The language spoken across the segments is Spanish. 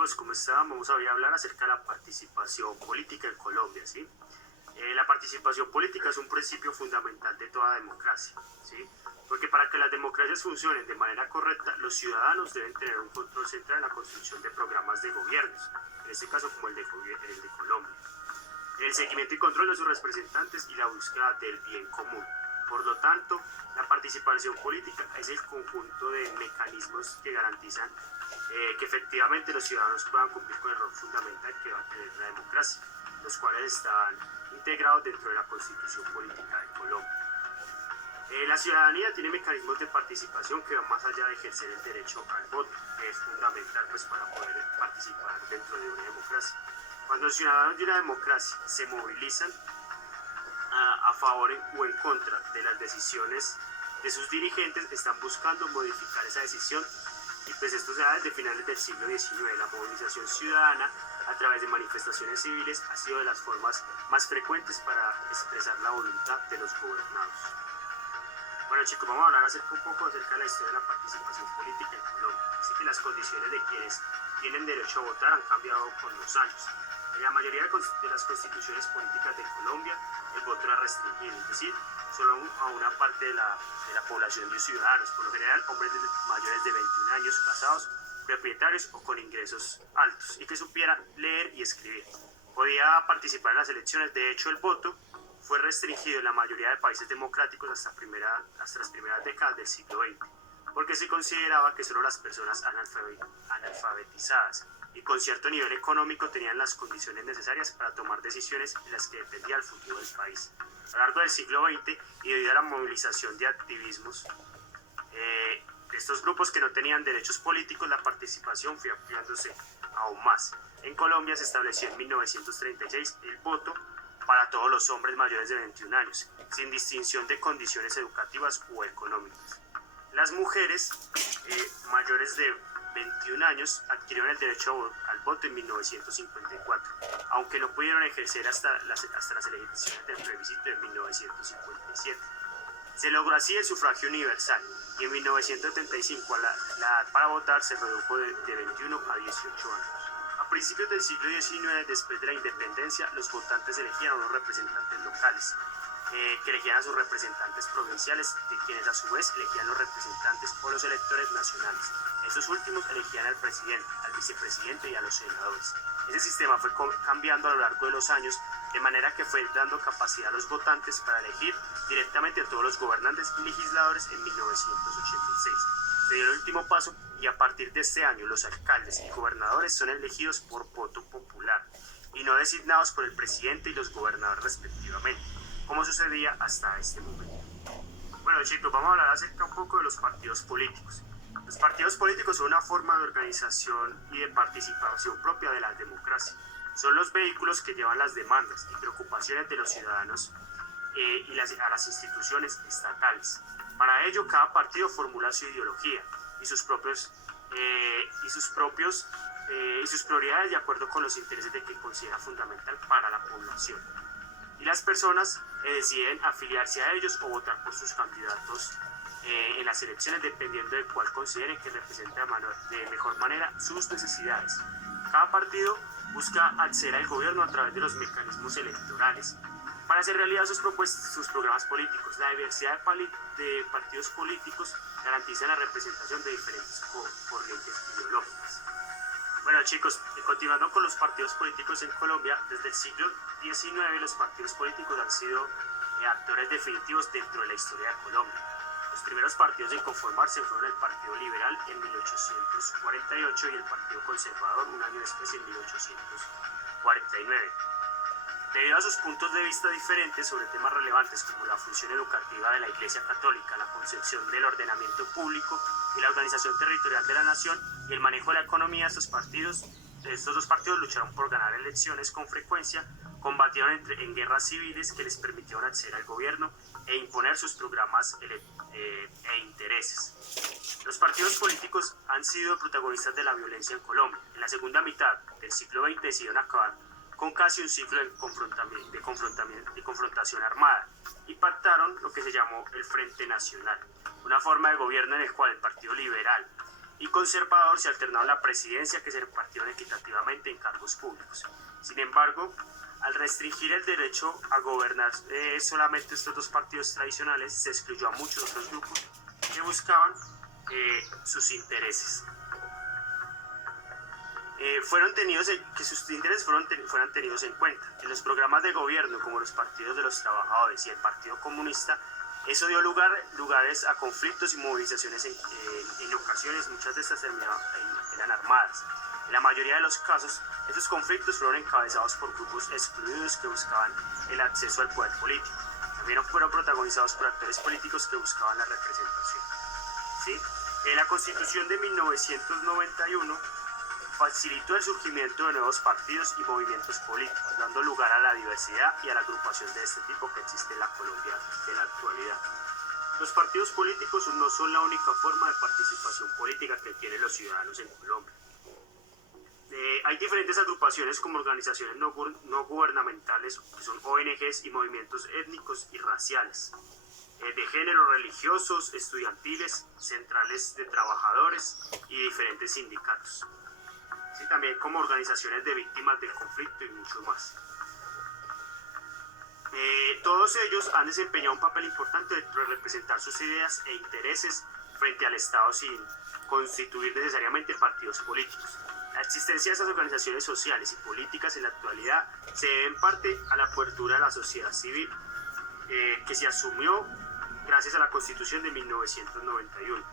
chicos, ¿cómo están? Vamos hoy a hablar acerca de la participación política en Colombia, ¿sí? La participación política es un principio fundamental de toda democracia, ¿sí? Porque para que las democracias funcionen de manera correcta, los ciudadanos deben tener un control central en la construcción de programas de gobiernos, en este caso como el de Colombia, el seguimiento y control de sus representantes y la búsqueda del bien común. Por lo tanto, la participación política es el conjunto de mecanismos que garantizan que efectivamente los ciudadanos puedan cumplir con el rol fundamental que va a tener la democracia, los cuales están integrados dentro de la Constitución Política de Colombia. La ciudadanía tiene mecanismos de participación que van más allá de ejercer el derecho al voto, que es fundamental pues, para poder participar dentro de una democracia. Cuando los ciudadanos de una democracia se movilizan a favor o en contra de las decisiones de sus dirigentes, están buscando modificar esa decisión, y pues esto se da desde finales del siglo XIX. La movilización ciudadana a través de manifestaciones civiles ha sido de las formas más frecuentes para expresar la voluntad de los gobernados. Bueno chicos, vamos a hablar un poco acerca de la historia de la participación política en Colombia. Así que las condiciones de quienes tienen derecho a votar han cambiado con los años. En la mayoría de las constituciones políticas de Colombia, el voto era restringido, es decir, solo a una parte de la población de ciudadanos, por lo general hombres mayores de 21 años, casados, propietarios o con ingresos altos, y que supieran leer y escribir. Podía participar en las elecciones. De hecho, el voto fue restringido en la mayoría de países democráticos hasta las primeras décadas del siglo XX, porque se consideraba que solo las personas analfabetizadas y con cierto nivel económico tenían las condiciones necesarias para tomar decisiones en las que dependía el futuro del país. A lo largo del siglo XX, y debido a la movilización de activismos de estos grupos que no tenían derechos políticos, la participación fue ampliándose aún más. En Colombia se estableció en 1936 el voto para todos los hombres mayores de 21 años, sin distinción de condiciones educativas o económicas. Las mujeres mayores de 21 años adquirieron el derecho al voto en 1954, aunque no pudieron ejercer hasta las elecciones del plebiscito de 1957. Se logró así el sufragio universal, y en 1975 la edad para votar se redujo de 21 a 18 años. A principios del siglo XIX, después de la independencia, los votantes elegían a unos representantes locales, que elegían a sus representantes provinciales, de quienes a su vez elegían los representantes o los electores nacionales. Estos últimos elegían al presidente, al vicepresidente y a los senadores. Ese sistema fue cambiando a lo largo de los años, de manera que fue dando capacidad a los votantes para elegir directamente a todos los gobernantes y legisladores en 1986. Se dio el último paso, y a partir de este año los alcaldes y gobernadores son elegidos por voto popular y no designados por el presidente y los gobernadores respectivamente, como sucedía hasta este momento. Bueno chicos, vamos a hablar acerca un poco de los partidos políticos. Los partidos políticos son una forma de organización y de participación propia de la democracia. Son los vehículos que llevan las demandas y preocupaciones de los ciudadanos a las instituciones estatales. Para ello, cada partido formula su ideología y sus prioridades de acuerdo con los intereses de que considera fundamental para la población. Y las personas deciden afiliarse a ellos o votar por sus candidatos en las elecciones, dependiendo de cuál consideren que representa de mejor manera sus necesidades. Cada partido busca acceder al gobierno a través de los mecanismos electorales para hacer realidad sus programas políticos. La diversidad de partidos políticos garantiza la representación de diferentes corrientes ideológicas. Bueno chicos, continuando con los partidos políticos en Colombia, desde el siglo XIX los partidos políticos han sido actores definitivos dentro de la historia de Colombia. Los primeros partidos en conformarse fueron el Partido Liberal en 1848 y el Partido Conservador un año después, en 1849. Debido a sus puntos de vista diferentes sobre temas relevantes como la función educativa de la Iglesia Católica, la concepción del ordenamiento público y la organización territorial de la nación y el manejo de la economía, estos dos partidos lucharon por ganar elecciones con frecuencia, combatieron en guerras civiles que les permitieron acceder al gobierno e imponer sus programas e intereses. Los partidos políticos han sido protagonistas de la violencia en Colombia. En la segunda mitad del siglo XX decidieron acabar con casi un siglo de confrontación armada, y pactaron lo que se llamó el Frente Nacional, una forma de gobierno en el cual el Partido Liberal y conservador se alternaron la presidencia, que se repartieron equitativamente en cargos públicos. Sin embargo, al restringir el derecho a gobernar solamente estos dos partidos tradicionales, se excluyó a muchos otros grupos que buscaban sus intereses. Que sus intereses fueran tenidos en cuenta. En los programas de gobierno, como los partidos de los trabajadores y el Partido Comunista, eso dio lugares a conflictos y movilizaciones en ocasiones. Muchas de estas eran armadas. En la mayoría de los casos, estos conflictos fueron encabezados por grupos excluidos que buscaban el acceso al poder político. También fueron protagonizados por actores políticos que buscaban la representación. ¿Sí? La Constitución de 1991 facilitó el surgimiento de nuevos partidos y movimientos políticos, dando lugar a la diversidad y a la agrupación de este tipo que existe en la Colombia de la actualidad. Los partidos políticos no son la única forma de participación política que tienen los ciudadanos en Colombia. Hay diferentes agrupaciones como organizaciones no gubernamentales, que son ONGs, y movimientos étnicos y raciales, de género, religiosos, estudiantiles, centrales de trabajadores y diferentes sindicatos. Sí, también como organizaciones de víctimas del conflicto y mucho más. Todos ellos han desempeñado un papel importante de representar sus ideas e intereses frente al Estado sin constituir necesariamente partidos políticos. La existencia de esas organizaciones sociales y políticas en la actualidad se debe en parte a la apertura de la sociedad civil que se asumió gracias a la Constitución de 1991.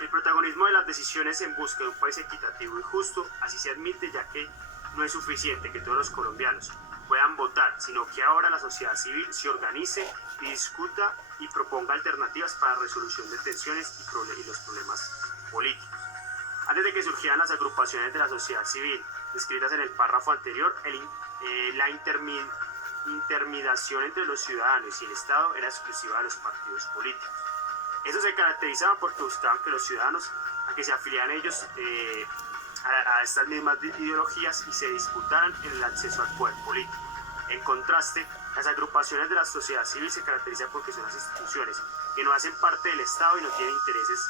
El protagonismo de las decisiones en busca de un país equitativo y justo, así se admite, ya que no es suficiente que todos los colombianos puedan votar, sino que ahora la sociedad civil se organice y discuta y proponga alternativas para la resolución de tensiones y los problemas políticos. Antes de que surgieran las agrupaciones de la sociedad civil descritas en el párrafo anterior, la intermediación entre los ciudadanos y el Estado era exclusiva de los partidos políticos. Estos se caracterizaban porque buscaban que los ciudadanos, a que se afiliaran ellos a estas mismas ideologías y se disputaran en el acceso al poder político. En contraste, las agrupaciones de la sociedad civil se caracterizan porque son las instituciones que no hacen parte del Estado y no tienen intereses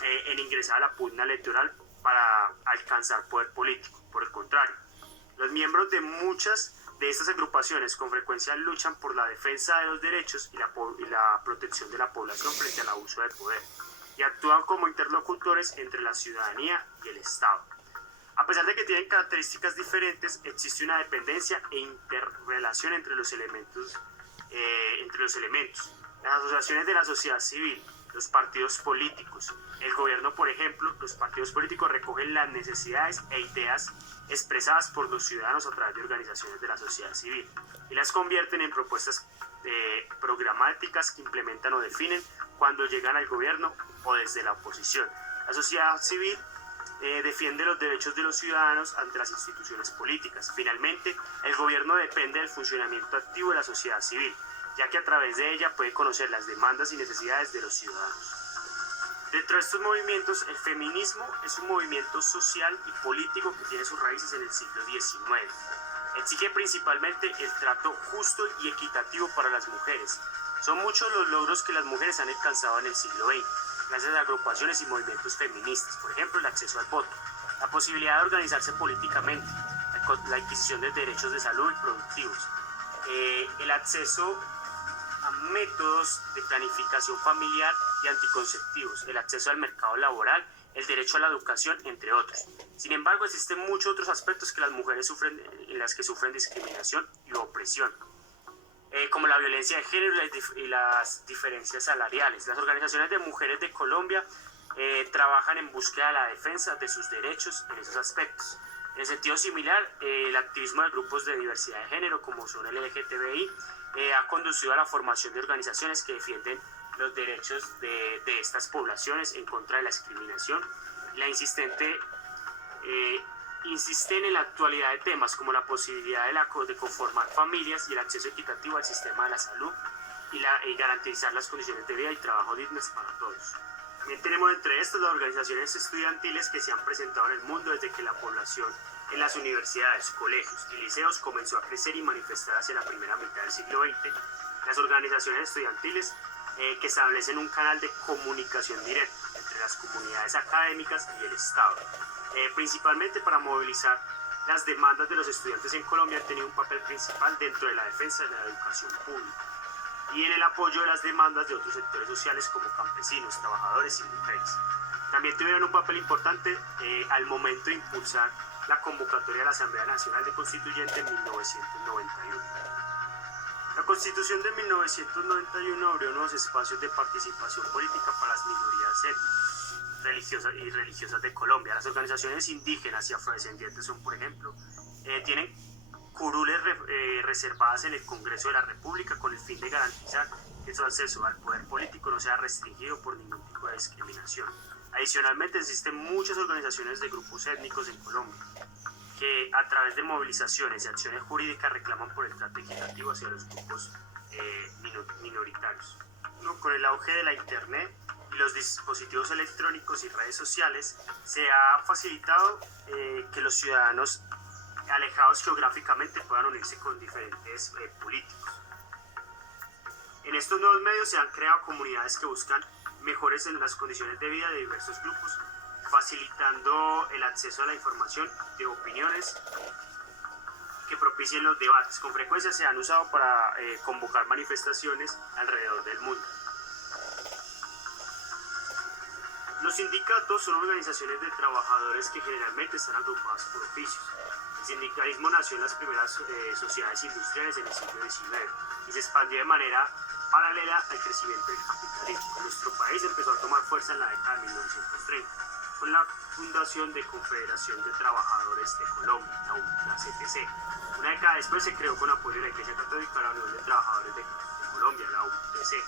en ingresar a la pugna electoral para alcanzar poder político. Por el contrario, los miembros de muchas de estas agrupaciones con frecuencia luchan por la defensa de los derechos y la protección de la población frente al abuso de poder y actúan como interlocutores entre la ciudadanía y el Estado. A pesar de que tienen características diferentes, existe una dependencia e interrelación entre los elementos. Las asociaciones de la sociedad civil, los partidos políticos, el gobierno, por ejemplo, los partidos políticos recogen las necesidades e ideas expresadas por los ciudadanos a través de organizaciones de la sociedad civil y las convierten en propuestas programáticas que implementan o definen cuando llegan al gobierno o desde la oposición. La sociedad civil defiende los derechos de los ciudadanos ante las instituciones políticas. Finalmente, el gobierno depende del funcionamiento activo de la sociedad civil, ya que a través de ella puede conocer las demandas y necesidades de los ciudadanos. Dentro de estos movimientos, el feminismo es un movimiento social y político que tiene sus raíces en el siglo XIX. Exige principalmente el trato justo y equitativo para las mujeres. Son muchos los logros que las mujeres han alcanzado en el siglo XX, gracias a agrupaciones y movimientos feministas, por ejemplo, el acceso al voto, la posibilidad de organizarse políticamente, la adquisición de derechos de salud y productivos, el acceso a métodos de planificación familiar y anticonceptivos, el acceso al mercado laboral, el derecho a la educación, entre otros. Sin embargo, existen muchos otros aspectos que las mujeres en las que sufren discriminación y opresión, como la violencia de género y las diferencias salariales. Las organizaciones de mujeres de Colombia trabajan en búsqueda de la defensa de sus derechos en esos aspectos. En sentido similar, el activismo de grupos de diversidad de género, como son el LGTBI, ha conducido a la formación de organizaciones que defienden los derechos de estas poblaciones en contra de la discriminación. Insisten en la actualidad de temas como la posibilidad de conformar familias y el acceso equitativo al sistema de la salud y garantizar las condiciones de vida y trabajo dignas para todos. También tenemos entre estas las organizaciones estudiantiles que se han presentado en el mundo desde que la población en las universidades, colegios y liceos comenzó a crecer y manifestar hacia la primera mitad del siglo XX. Las organizaciones estudiantiles que establecen un canal de comunicación directa entre las comunidades académicas y el Estado, principalmente para movilizar las demandas de los estudiantes en Colombia. Han tenido un papel principal dentro de la defensa de la educación pública y en el apoyo de las demandas de otros sectores sociales como campesinos, trabajadores y mujeres. También tuvieron un papel importante al momento de impulsar la convocatoria de la Asamblea Nacional de Constituyente en 1991. La Constitución de 1991 abrió nuevos espacios de participación política para las minorías étnicas, religiosas de Colombia. Las organizaciones indígenas y afrodescendientes son, por ejemplo, tienen curules reservadas en el Congreso de la República con el fin de garantizar que su acceso al poder político no sea restringido por ningún tipo de discriminación. Adicionalmente, existen muchas organizaciones de grupos étnicos en Colombia que a través de movilizaciones y acciones jurídicas reclaman por el trato equitativo hacia los grupos minoritarios. Con el auge de la Internet y los dispositivos electrónicos y redes sociales, se ha facilitado que los ciudadanos alejados geográficamente puedan unirse con diferentes políticos. En estos nuevos medios se han creado comunidades que buscan mejores en las condiciones de vida de diversos grupos, facilitando el acceso a la información de opiniones que propicien los debates. Con frecuencia se han usado para convocar manifestaciones alrededor del mundo. Los sindicatos son organizaciones de trabajadores que generalmente están agrupadas por oficios. El sindicalismo nació en las primeras sociedades industriales en el siglo XIX y se expandió de manera paralela al crecimiento del capitalismo. En nuestro país empezó a tomar fuerza en la década de 1930 con la fundación de Confederación de Trabajadores de Colombia, la CTC. Una década después se creó con apoyo de la Iglesia Católica la Unión de Trabajadores de Colombia, la UTC.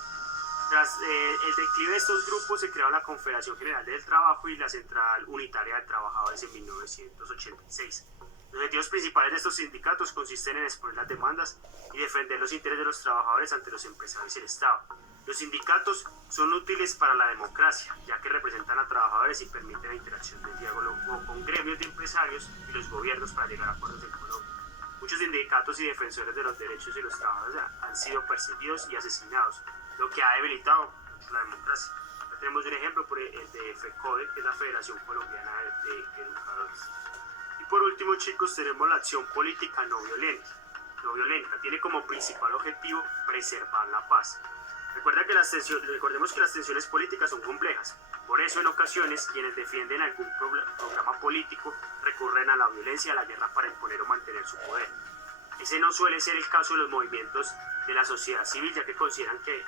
Tras el declive de estos grupos se creó la Confederación General del Trabajo y la Central Unitaria de Trabajadores en 1986. Los objetivos principales de estos sindicatos consisten en exponer las demandas y defender los intereses de los trabajadores ante los empresarios y el Estado. Los sindicatos son útiles para la democracia, ya que representan a trabajadores y permiten la interacción del diálogo con gremios de empresarios y los gobiernos para llegar a acuerdos en Colombia. Muchos sindicatos y defensores de los derechos de los trabajadores han sido perseguidos y asesinados, lo que ha debilitado la democracia. Ya tenemos un ejemplo, el de FECODE, que es la Federación Colombiana de Educadores. Y por último, chicos, tenemos la acción política no violenta. Tiene como principal objetivo preservar la paz. Recordemos que las tensiones políticas son complejas. Por eso, en ocasiones, quienes defienden algún programa político recurren a la violencia y a la guerra para imponer o mantener su poder. Ese no suele ser el caso de los movimientos de la sociedad civil, ya que consideran que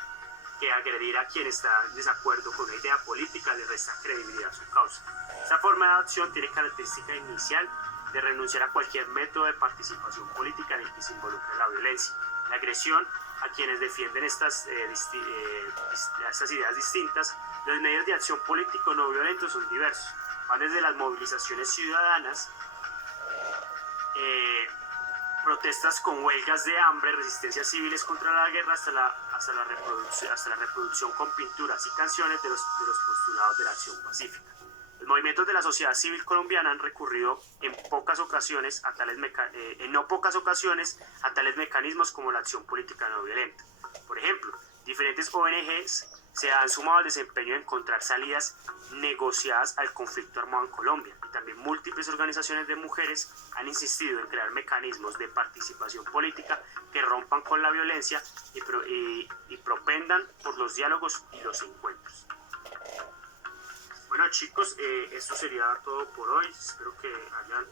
agredir a quien está en desacuerdo con una idea política le resta credibilidad a su causa. Esta forma de acción tiene característica inicial de renunciar a cualquier método de participación política en el que se involucre la violencia. La agresión a quienes defienden estas ideas distintas. Los medios de acción político no violentos son diversos. Van desde las movilizaciones ciudadanas, protestas con huelgas de hambre, resistencias civiles contra la guerra, hasta la reproducción con pinturas y canciones de los postulados de la acción pacífica. Los movimientos de la sociedad civil colombiana han recurrido en no pocas ocasiones a tales mecanismos como la acción política no violenta. Por ejemplo, diferentes ONGs se han sumado al desempeño de encontrar salidas negociadas al conflicto armado en Colombia, y también múltiples organizaciones de mujeres han insistido en crear mecanismos de participación política que rompan con la violencia y propendan por los diálogos y los encuentros. Bueno, chicos, esto sería todo por hoy. Espero que hayan